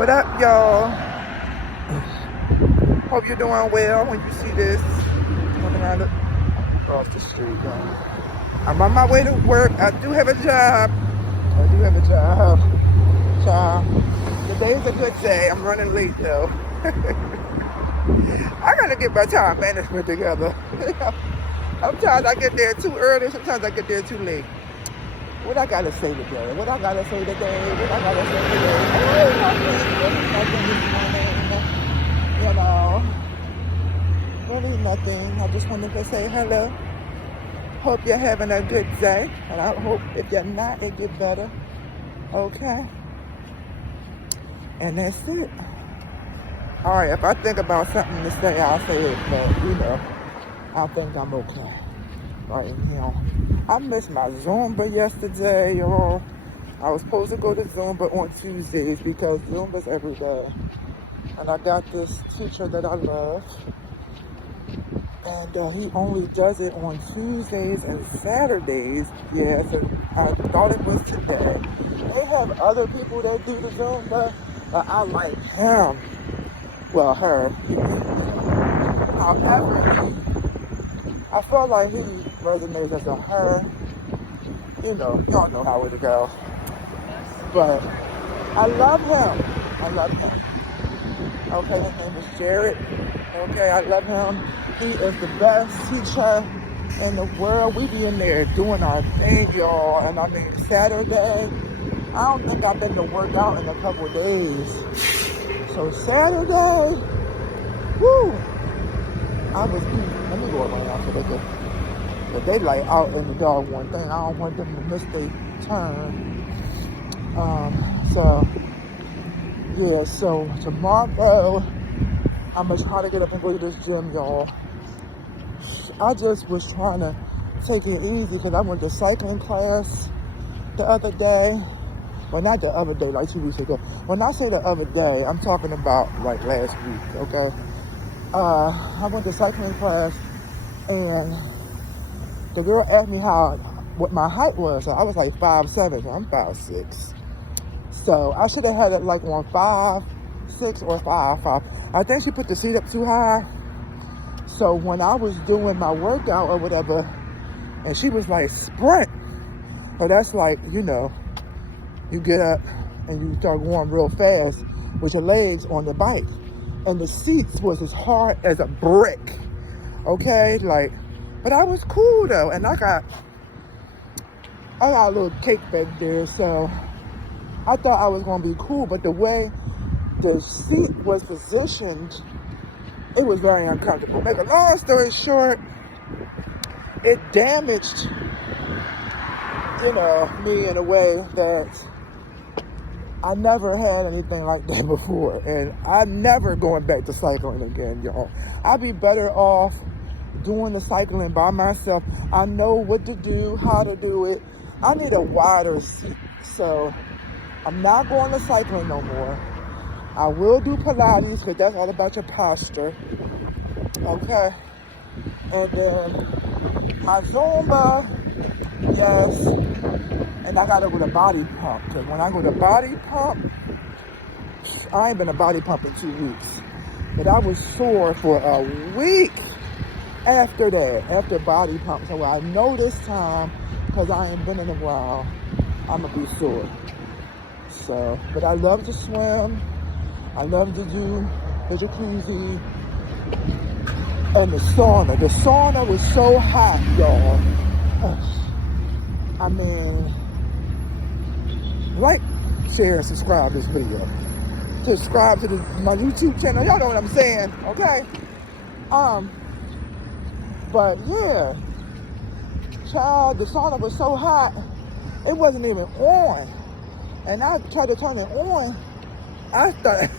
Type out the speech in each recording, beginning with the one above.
What up, y'all? Hope you're doing well when you see this. Coming out across the street, y'all. I'm on my way to work. I do have a job. Child. Today's a good day. I'm running late, though. I gotta get my time management together. Sometimes I get there too early. Sometimes I get there too late. What I gotta say today? Oh, nothing this morning. You know, really nothing. I just wanted to say hello. Hope you're having a good day. And I hope if you're not, it get better. Okay? And that's it. Alright, if I think about something to say, I'll say it. But, I think I'm okay. Right now. I missed my Zumba yesterday, y'all. I was supposed to go to Zumba on Tuesdays because Zumba's every day. And I got this teacher that I love. And he only does it on Tuesdays and Saturdays. Yeah, so I thought it was today. They have other people that do the Zumba, but I like him. Well, her. However, I feel like he resonates as a her. Y'all know how it go. But I love him. Okay, his name is Jared. Okay, I love him. He is the best teacher in the world. We be in there doing our thing, y'all. And I mean, Saturday, I don't think I've been to work out in a couple of days. So Saturday, woo! Let me go around so but they like out in the dog one thing. I don't want them to miss their turn. So tomorrow, I'm going to try to get up and go to this gym, y'all. I just was trying to take it easy because I went to cycling class the other day. Well, not the other day, like 2 weeks ago. When I say the other day, I'm talking about like last week, okay? I went to cycling class and the girl asked me what my height was. So I was like 5'7", so I'm 5'6". So I should have had it like on 5'6" or 5'5". I think she put the seat up too high. So when I was doing my workout or whatever, and she was like, sprint. So that's like, you get up and you start going real fast with your legs on the bike. And the seats was as hard as a brick. Okay, but I was cool though. And I got a little cake back there, so I thought I was gonna be cool, but the way the seat was positioned, it was very uncomfortable. Make a long story short, it damaged, me in a way that I never had anything like that before. And I'm never going back to cycling again, y'all. I'd be better off doing the cycling by myself. I know what to do, how to do it. I need a wider seat. So I'm not going to cycling no more. I will do Pilates because that's all about your posture. Okay. And then my Zumba, yes. And I got to go to body pump. Because when I go to body pump, I ain't been a body pump in 2 weeks. But I was sore for a week after body pump. So I know this time, because I ain't been in a while, I'm going to be sore. So, but I love to swim. I love to do the jacuzzi and the sauna. The sauna was so hot, y'all. I mean, like, share, and subscribe this video. Subscribe to my YouTube channel. Y'all know what I'm saying, okay? But yeah, child, the sauna was so hot, it wasn't even on. And I tried to turn it on. I started.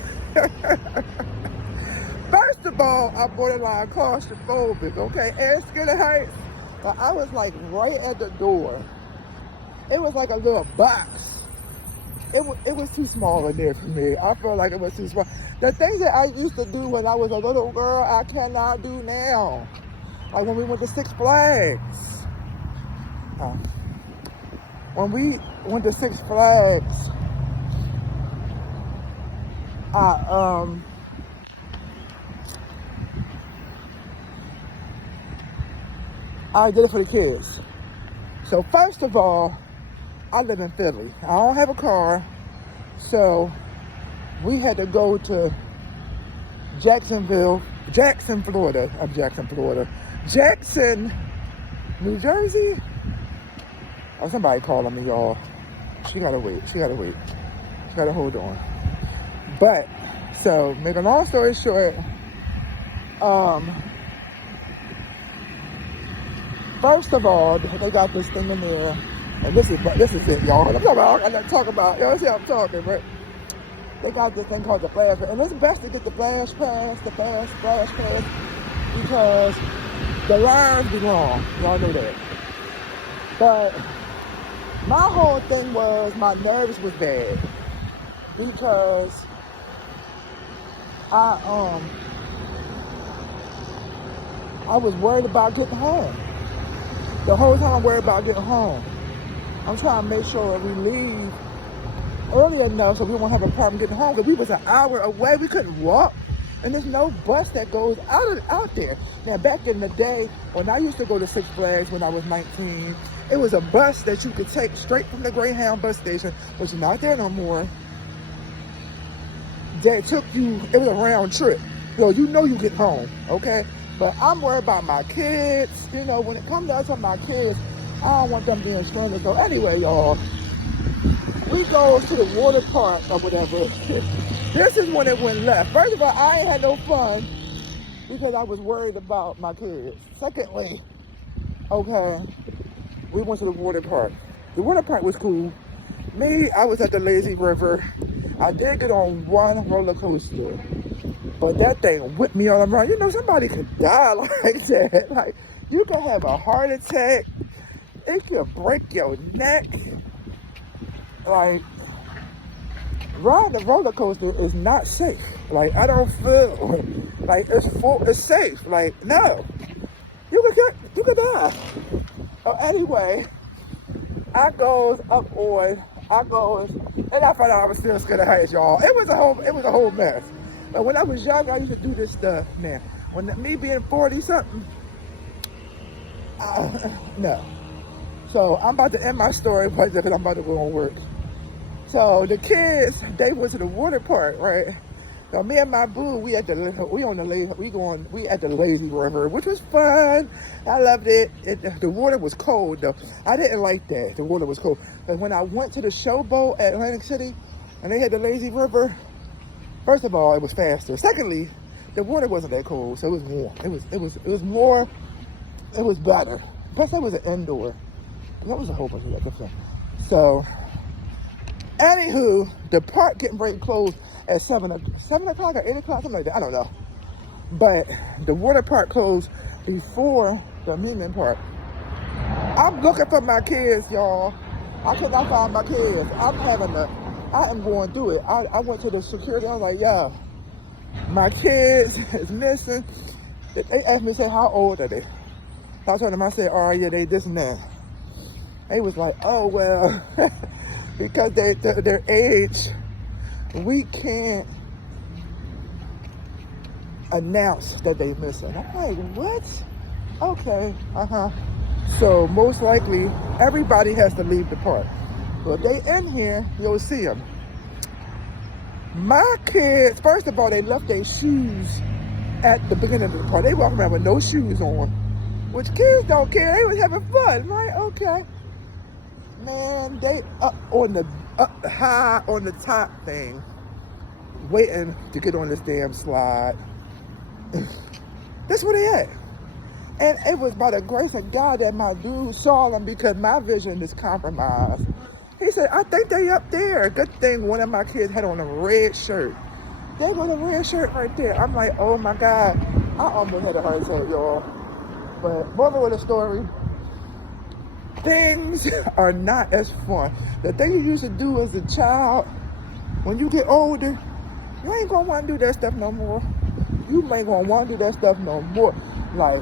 First of all, I'm borderline claustrophobic, okay? And scared of heights. But I was like right at the door. It was like a little box. It was too small in there for me. I felt like it was too small. The things that I used to do when I was a little girl, I cannot do now. Like when we went to Six Flags. When we went to Six Flags, I I did it for the kids. So first of all, I live in Philly. I don't have a car, so we had to go to Jackson, Florida. Jackson, New Jersey. Oh, somebody calling me, y'all. She gotta wait. She gotta hold on. But, so, make a long story short, first of all, they got this thing in there, and this is it, y'all. I'm talking about, y'all see how I'm talking, right? They got this thing called the Flash Pass, and it's best to get the Flash Pass, because the lines be long. Y'all know that. But my whole thing was my nerves was bad because I was worried about getting home. The whole time I'm worried about getting home. I'm trying to make sure we leave early enough so we won't have a problem getting home, because we was an hour away. We couldn't walk, and there's no bus that goes out there. Now, back in the day, when I used to go to Six Flags when I was 19, it was a bus that you could take straight from the Greyhound bus station, which is not there no more. That took you, it was a round trip. So you know you get home, okay? But I'm worried about my kids. You know, when it comes to us and my kids, I don't want them being stranded. So anyway, y'all, we go to the water park or whatever. This is when it went left. First of all, I ain't had no fun because I was worried about my kids. Secondly, okay, we went to the water park. The water park was cool. Me, I was at the lazy river. I did get on one roller coaster, but that thing whipped me all around. You know, somebody could die like that. Like, you could have a heart attack. It could break your neck. Like, riding the roller coaster is not safe. Like, I don't feel like it's safe. Like, no, you could die. So anyway, I goes, and I found out I was still scared of heights, y'all. It was a whole mess. But when I was young, I used to do this stuff, man. When me being 40 something, no. So I'm about to end my story because I'm about to go on work. So the kids, they went to the water park, right? So me and my boo, we at the lazy river, which was fun. I loved it. The water was cold though. I didn't like that. The water was cold. But when I went to the showboat at Atlantic City, and they had the lazy river, first of all, it was faster. Secondly, the water wasn't that cold, so it was warm. It was better. Plus, that was an indoor. That was a whole bunch of that stuff. So, anywho, the park getting ready to close at 7 o'clock or 8 o'clock, something like that. I don't know. But the water park closed before the amusement park. I'm looking for my kids, y'all. I could not find my kids. I am going through it. I went to the security. I was like, yeah, my kids is missing. They asked me, say, how old are they? I told them, I said, oh yeah, they this and that. They was like, oh well, because their age, we can't announce that they missing. I'm like, what? Okay, So most likely, everybody has to leave the park. So if they in here, you'll see them. My kids, first of all, they left their shoes at the beginning of the park. They walk around with no shoes on, which kids don't care. They was having fun, right? Okay. Man, they up high on the top thing, waiting to get on this damn slide. That's where they at. And it was by the grace of God that my dude saw them, because my vision is compromised. He said, I think they up there. Good thing one of my kids had on a red shirt. They got a red shirt right there. I'm like, oh my God. I almost had a heart attack, y'all. But moral of the story, things are not as fun. The thing you used to do as a child, when you get older, you ain't gonna want to do that stuff no more. You ain't gonna want to do that stuff no more. Like,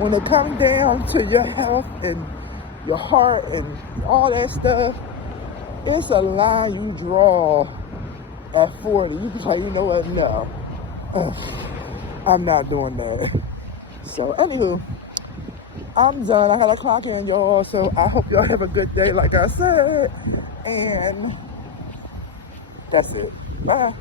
when it comes down to your health and your heart and all that stuff, it's a line you draw at 40, you be like, you know what, no. I'm not doing that. So, anywho, I'm done. I had a clock in, y'all, so I hope y'all have a good day, like I said. And that's it. Bye.